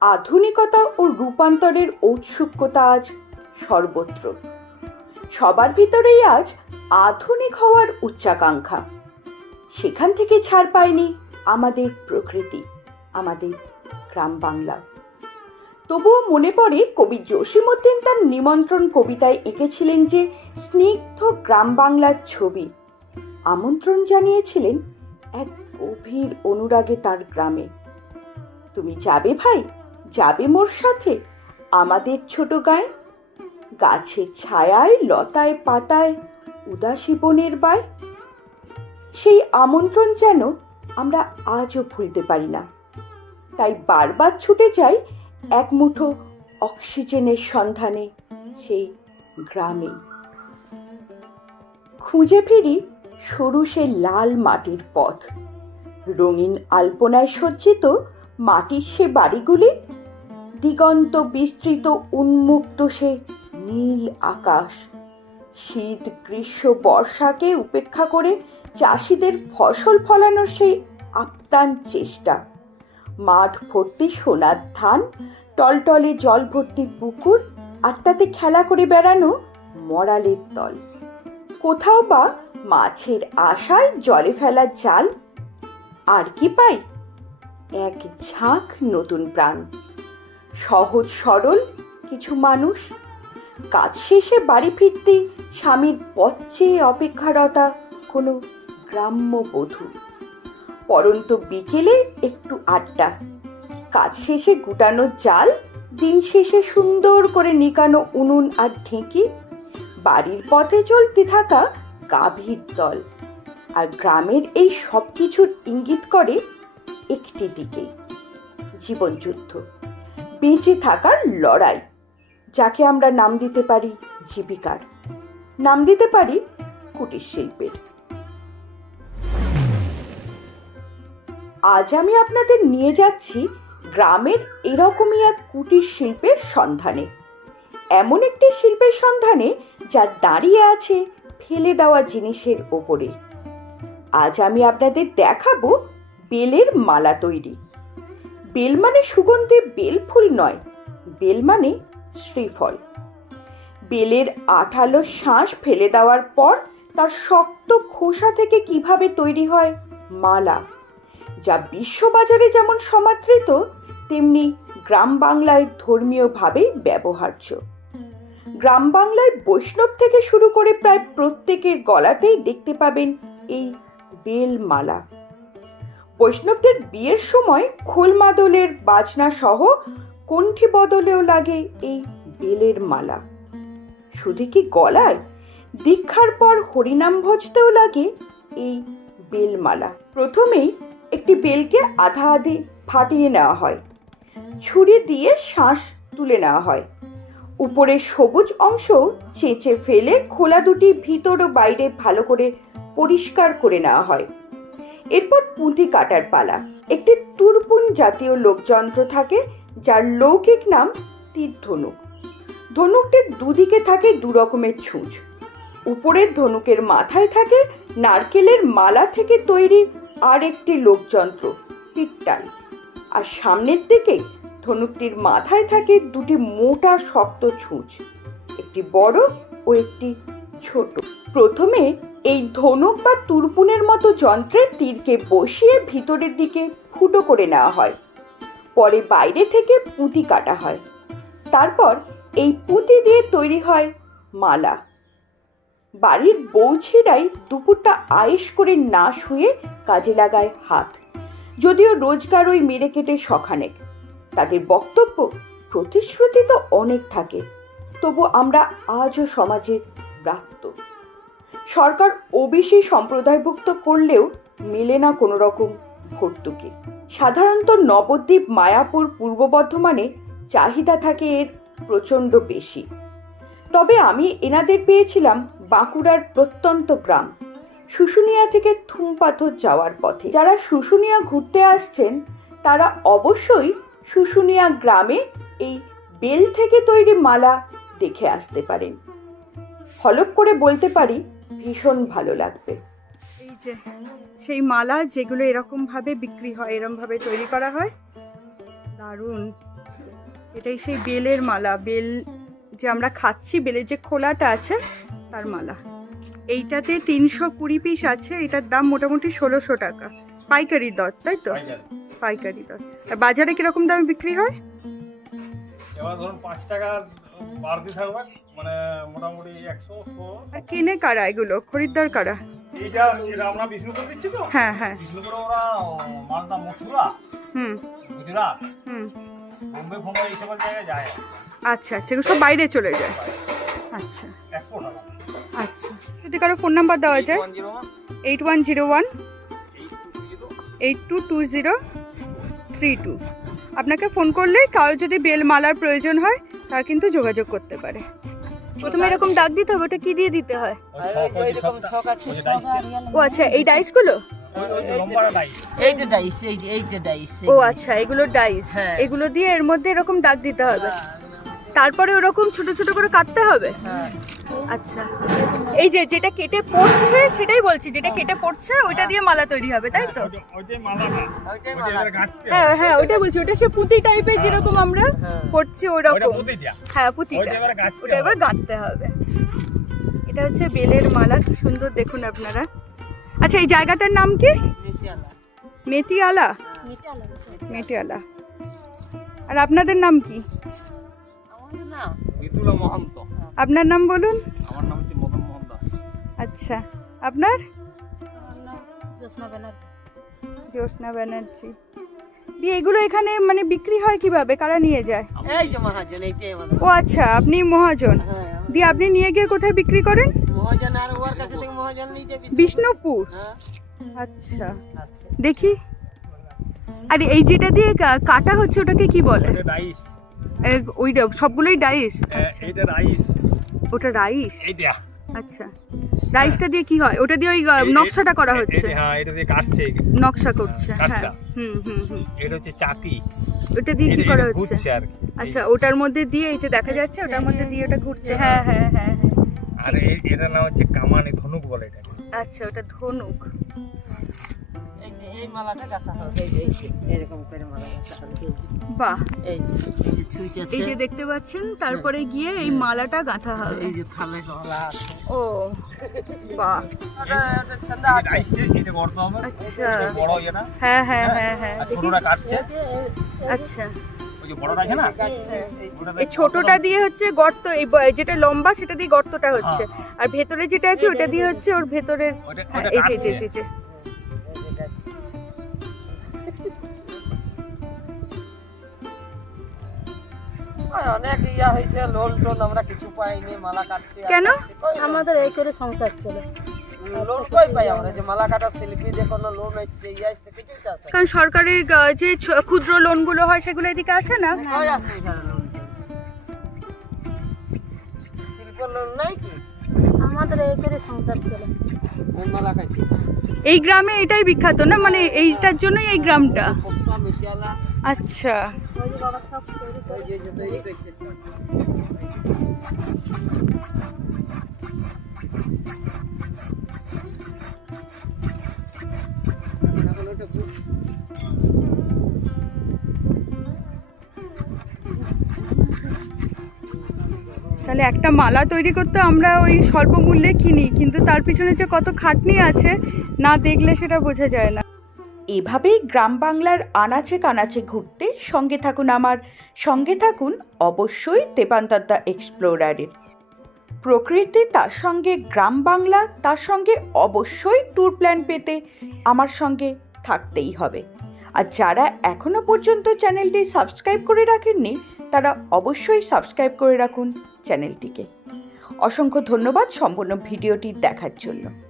আধুনিকতা ও রূপান্তরের ঔৎসুক্যতা আজ সর্বত্র। সবার ভিতরেই আজ আধুনিক হওয়ার উচ্চাকাঙ্ক্ষা। সেখান থেকে ছাড় পায়নি আমাদের প্রকৃতি, আমাদের গ্রাম বাংলা। তবুও মনে পড়ে কবি জসীমউদ্দিন তার নিমন্ত্রণ কবিতায় এঁকেছিলেন যে, স্নিগ্ধ গ্রাম বাংলার ছবি। আমন্ত্রণ জানিয়েছিলেন এক গভীর অনুরাগে তার গ্রামে। তুমি যাবে ভাই? যাবে মোর সাথে? আমাদের ছোট গায়ে? গাছের ছায়ায়, লতায়, পাতায়, উদাসী বনের বায়? সেই আমন্ত্রণ যেন আমরা আজও ভুলতে পারি না। তাই বারবার ছুটে যাই এক মুঠো অক্সিজেনের সন্ধানে সেই গ্রামে। খুঁজে ফিরি সরু সে লাল মাটির পথ। রঙিন আলপনায় সজ্জিত মাটির সে বাড়িগুলি দিগন্ত বিস্তৃত উন্মুক্ত সে নীল আকাশ। শীত, গ্রীষ্ম, বর্ষাকে উপেক্ষা করে চাষিদের ফসল ফলানোর সেই আপ্রাণ চেষ্টা। মাঠ ভর্তি সোনার ধান, টলটলে জল ভর্তি পুকুর আর তাতে খেলা করে বেড়ানো মরালের দল। কোথাও বা মাছের আশায় জলে ফেলা জাল, আর কি পাই? এক ঝাঁক নতুন প্রাণ। সহজ সরল কিছু মানুষ। কাজ শেষে বাড়ি ফিরতে স্বামীর পথ অপেক্ষারতা কোনো গ্রাম্য বধূ। পরন্ত বিকেলে একটু আড্ডা। কাজ শেষে গুটানো জাল, দিন শেষে সুন্দর করে নিকানো উনুন আর ঢেঁকি, বাড়ির পথে চলতে থাকা গাভীর দল। আর গ্রামের এই সব কিছুর ইঙ্গিত করে একটি দিকে জীবনযুদ্ধ। বেঁচে থাকার লড়াই, যাকে আমরা নাম দিতে পারি জীবিকার। নাম দিতে পারি কুটির শিল্পের। আজ আমি আপনাদের নিয়ে যাচ্ছি গ্রামের এরকমই এক কুটির শিল্পের সন্ধানে। এমন একটি শিল্পের সন্ধানে যা দাঁড়িয়ে আছে ফেলে দেওয়া জিনিসের ওপরে। আজ আমি আপনাদের দেখাবো বেলের মালা তৈরি। বেল মানে সুগন্ধে বেল ফুল নয়, বেল মানে শ্রীফল। বেলের আঠালো শ্বাস ফেলে দেওয়ার পর তার শক্ত খোসা থেকে কীভাবে তৈরি হয়? মালা। যা বিশ্ববাজারে যেমন সমাদৃত, তেমনি গ্রাম বাংলায় ধর্মীয়ভাবেই ব্যবহার্য। গ্রাম বাংলায় বৈষ্ণব থেকে শুরু করে প্রায় প্রত্যেকের গলাতেই দেখতে পাবেন এই বেলমালা। বৈষ্ণবদের বিয়ের সময় খোল মাদলের বাজনা সহ কণ্ঠি বদলেও লাগে এই বেলের মালা। শুধু কি গলায়? দীক্ষার পর হরিনাম ভজতেও লাগে এই বেলমালা প্রথমেই একটি বেলকে আধা আধি ফাটিয়ে নেওয়া হয়। ছুরি দিয়ে শ্বাস তুলে নেওয়া হয়। উপরের সবুজ অংশ চেঁচে ফেলে খোলা দুটি ভিতর ও বাইরে ভালো করে পরিষ্কার করে নেওয়া হয়। এরপর পুঁতি কাটার পালা। একটি তুরপুন জাতীয় লোকযন্ত্র থাকে, যার লৌকিক নাম তীর ধনুক ধনুকটির দুদিকে থাকে দু রকমের ছুঁচ। উপরের ধনুকের মাথায় থাকে নারকেলের মালা থেকে তৈরি আর একটি লোকযন্ত্র পিট্টাল আর সামনের দিকে ধনুকটির মাথায় থাকে দুটি মোটা শক্ত ছুঁচ, একটি বড় ও একটি ছোট। প্রথমে এই ধনুক বা তুরপুনের মতো যন্ত্রে তীরকে বসিয়ে ভিতরের দিকে ফুটো করে নেওয়া হয়। পরে বাইরে থেকে পুঁতি কাটা হয়। তারপর এই পুঁতি দিয়ে তৈরি হয় মালা। বাড়ির বৌছিরাই দুপুরটা আয়েস করে না শুয়ে কাজে লাগায় হাত। যদিও রোজগার ওই মেরে কেটে সখানেক তাদের বক্তব্য প্রতিশ্রুতি তো অনেক থাকে। তবু আমরা আজও সমাজের সরকার ওবিসি সম্প্রদায়ভুক্ত করলেও মেলে না কোনো রকম ভর্তুকি। সাধারণত নবদ্বীপ, মায়াপুর, পূর্ব বর্ধমানে চাহিদা থাকে এর প্রচণ্ড বেশি। তবে আমি এনাদের পেয়েছিলাম বাঁকুড়ার প্রত্যন্ত গ্রাম, শুশুনিয়া থেকে থুমপাথর যাওয়ার পথে। যারা শুশুনিয়া ঘুরতে আসছেন, তারা অবশ্যই শুশুনিয়া গ্রামে এই বেল থেকে তৈরি মালা দেখে আসতে পারেন। হলপ করে বলতে পারি ভীষণ ভালো লাগবে। এই যে সেই মালা যেগুলো এরকম ভাবে বিক্রি হয় এরকম ভাবে তৈরি করা হয় দারুণ। এটাই সেই বেলের মালা বেল যে আমরা খাচ্ছি বেলের যে খোলাটা আছে তার মালা। এইটাতে তিনশো কুড়ি পিস আছে এটার দাম মোটামুটি ষোলোশো টাকা। পাইকারি দর তাই তো? পাইকারি দর। আর বাজারে কীরকম দামে বিক্রি হয়? এবার ধরুন পাঁচ টাকার বাড়তি থাকবে মানে মোটামুটি একশো কিনে কারা এগুলো? খরিদ্দার কারা? এইটা এটা আমরা বিষ্ণুপুর দিচ্ছি তো? হ্যাঁ হ্যাঁ। বিষ্ণুপুরে ওরা মালদা মথুরা হুম। গুজরাট হুম। বোম্বে ফোম্বে জায়গায় যায়। আচ্ছা আচ্ছা এগুলো সব বাইরে চলে যায়। আচ্ছা। এক্সপোর্ট আচ্ছা। যদি কারও ফোন নাম্বার দেওয়া যায় eight one zero one eight two two zero three two আপনাকে ফোন করলে কারও যদি বেল মালার প্রয়োজন হয় তার কিন্তু যোগাযোগ করতে পারে। প্রথমে এরকম দাগ দিতে হবে ওটা কি দিয়ে দিতে হয়? ওইরকম ছক আছে ও আচ্ছা এই ডাইসগুলো এইটা ডাইস এই যে এইটা ডাইস ও আচ্ছা এগুলো ডাইস হ্যাঁ। এগুলো দিয়ে এর মধ্যে এরকম দাগ দিতে হবে। তারপরে ওরকম ছোট ছোট করে কাটতে হবে? হ্যাঁ। আচ্ছা। এই যে যেটা কেটে পড়ছে সেটাই বলছি যেটা কেটে পড়ছে ওইটা দিয়ে মালা তৈরি হবে তাই তো? হ্যাঁ হ্যাঁ ওইটা বলছি ওটা সে পুঁতি টাইপের যেরকম আমরা হ্যাঁ। করছি ওইটা ওরকম হ্যাঁ ওই পুঁতিটা ওটা এবার গাঁথতে হবে। এটা হচ্ছে বেলের মালা সুন্দর দেখুন আপনারা। আচ্ছা এই জায়গাটার নাম কি? মেটিয়ালা মেটিয়ালা আর আপনাদের নাম কি? বিতুলা মহন্ত। আপনার নাম বলুন? আমার নাম হচ্ছে মদন মোহন দাস। আচ্ছা। আপনার? জ্যোৎস্না ব্যানার্জি। জ্যোৎস্না ব্যানার্জি। দিয়ে এগুলো এখানে মানে বিক্রি হয় কীভাবে? কারা নিয়ে যায়? এই যে মহাজন এইটাই আমাদের। ও আচ্ছা আপনি মহাজন। হ্যাঁ দিয়ে আপনি নিয়ে গিয়ে কোথায় বিক্রি করেন? মহাজন আর ওর কাছে থেকে মহাজন নিয়ে যাবি বিষ্ণুপুর। হ্যাঁ। আচ্ছা। আচ্ছা। দেখি। আর এই যেটা দিয়ে কা- কাটা হচ্ছে ওটাকে কি বলে? এ, ওইটা সবগুলোই ডাইস? আচ্ছা এটা রাইস। ওটা রাইস? এইটা। আচ্ছা। রাইসটা দিয়ে কি হয়? ওটা দিয়ে ওই নকশাটা করা হচ্ছে? হ্যাঁ এটা দিয়ে কাটছে। নকশা করছে হ্যাঁ। হুম হুম হুম। এটা হচ্ছে চাকি। ওটা দিয়ে কি করা হচ্ছে? আর আচ্ছা ওটার মধ্যে দিয়ে এই যে দেখা যাচ্ছে ওটার মধ্যে দিয়ে ওটা ঘুরছে। হ্যাঁ হ্যাঁ হ্যাঁ। হ্যাঁ আর এটা নাম হচ্ছে কামানি ধনুক বলে এটা। আচ্ছা ওটা ধনুক। এই যে মালাটা গাঁথা হবে এই যে এরকম করে মালা গাঁথা হবে বাহ। এই যে এই যে সুইচ আছে। এই যে দেখতে পাচ্ছেন তারপরে গিয়ে এই মালাটা গাঁথা হবে। এই যে থালে মালা আছে। ও বাহ। আচ্ছা। বড় ইয়ে না। হ্যাঁ হ্যাঁ হ্যাঁ। হ্যাঁ আর ছোটটা কাটছে। আচ্ছা। ওই যে বড়টা আছে না? কাটছে। এই ছোটটা দিয়ে হচ্ছে গর্ত এই যেটা লম্বা সেটা দিয়ে গর্তটা হচ্ছে। আর ভেতরে যেটা আছে ওটা দিয়ে হচ্ছে ওর ভেতরের হ্যাঁ, এই যে। অনেক ইয়া হয়েছে লোন টোন আমরা কিছু পাইনি মালা কাটছি কেন? আমাদের এই করে সংসার চলে। লোন কই পাই আমরা? যে মালা কাটা শিল্পী যে কোনো লোন হচ্ছে ইয়া হচ্ছে কিছুই তো আসে কারণ সরকারের আহ, যে ক্ষুদ্র লোনগুলো হয় সেগুলো এদিকে আসে না? কই আসে লোন। শিল্প লোন নাই কি? আমাদের এই করে সংসার চলে। ওই মালা কাটছি? এই গ্রামে এটাই বিখ্যাত না? মানে এইটার জন্যই এই গ্রামটা। আচ্ছা। তাহলে একটা মালা তৈরি করতে আমরা ওই স্বল্প মূল্যে কিনি, কিন্তু তার পিছনে যে কত খাটনি আছে, না দেখলে সেটা বোঝা যায় না। এভাবেই গ্রাম বাংলার আনাচে কানাচে ঘুরতে সঙ্গে থাকুন আমার। সঙ্গে থাকুন অবশ্যই দেবান্তদ্দা এক্সপ্লোরারের। প্রকৃতি তার সঙ্গে, গ্রাম বাংলা তার সঙ্গে অবশ্যই ট্যুর প্ল্যান পেতে আমার সঙ্গে থাকতেই হবে। আর যারা এখনও পর্যন্ত চ্যানেলটি সাবস্ক্রাইব করে রাখেননি, তারা অবশ্যই সাবস্ক্রাইব করে রাখুন চ্যানেলটিকে। অসংখ্য ধন্যবাদ সম্পূর্ণ ভিডিওটি দেখার জন্য।